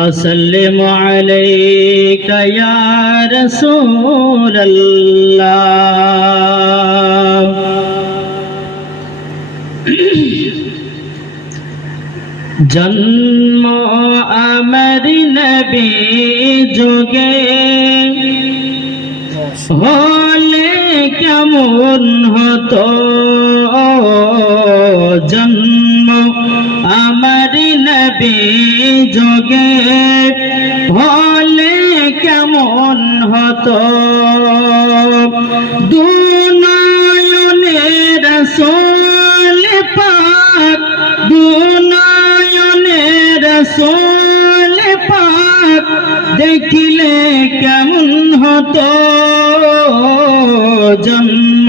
وسلم عليك يا رسول الله জন্ম আমার নবী যুগে হলে কেমন হতো জন্ম আমার নবী যোগে হলে কেমন হতো? দুনয়নের সোল পাক, দুনয়নের সোল পাক দেখিলে কেমন হতো? জন্ম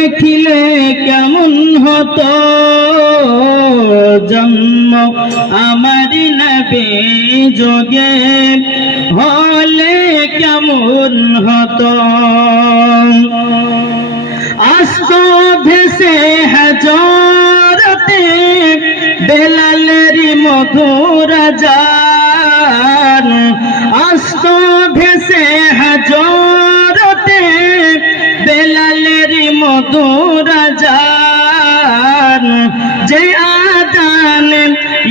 দেখিলে কেমন হতো? জন্ম আমার নবী যোগে হলে কেমন হতো? আস্ত ভেসে হাজরতে বেলালেরি মধুর জান আস্ত ভেসে হাজরতে বেলালেরি মধুর জান যে আদান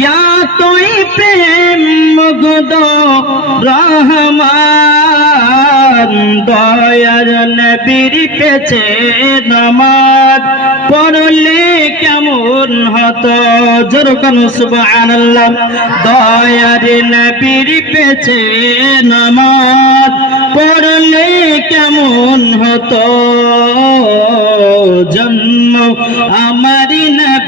ইয়া তোই প্রেম মুগ্ধ রহমান, দয়ার নবীর পেছে নামাজ পড়লে কেমন হতো? জোরকান সুবহানাল্লাহ, দয়ার নবীর পেছে নামাজ পড়লে কেমন হতো?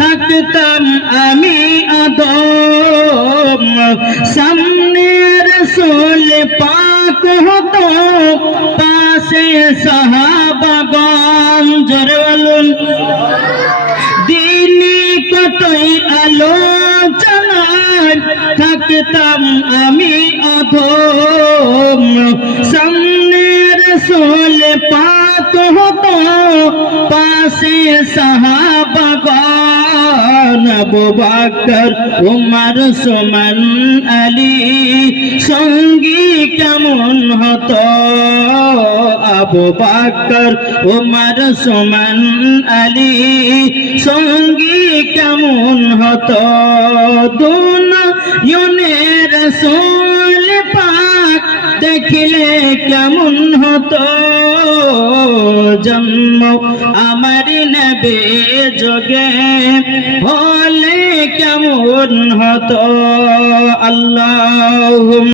থাকতাম আমি আদম। সামনের সোল পাক হতো, পাশে সাহাবাগন জোরে বলুন। দিনী কতই আলোচনার থাকতাম আমি অধম হতো পাশে সাহাবাগান আবু সুমন, আলী। সঙ্গী কেমন হতো? আবু বকর, উমর, সুমন, আলী। সঙ্গী কেমন হতো? দুন ইউনের সোল পাক দেখিলে কেমন হতো? জন্ম আমার নেবে যোগে। হলে কেমন হতো? আল্লাহ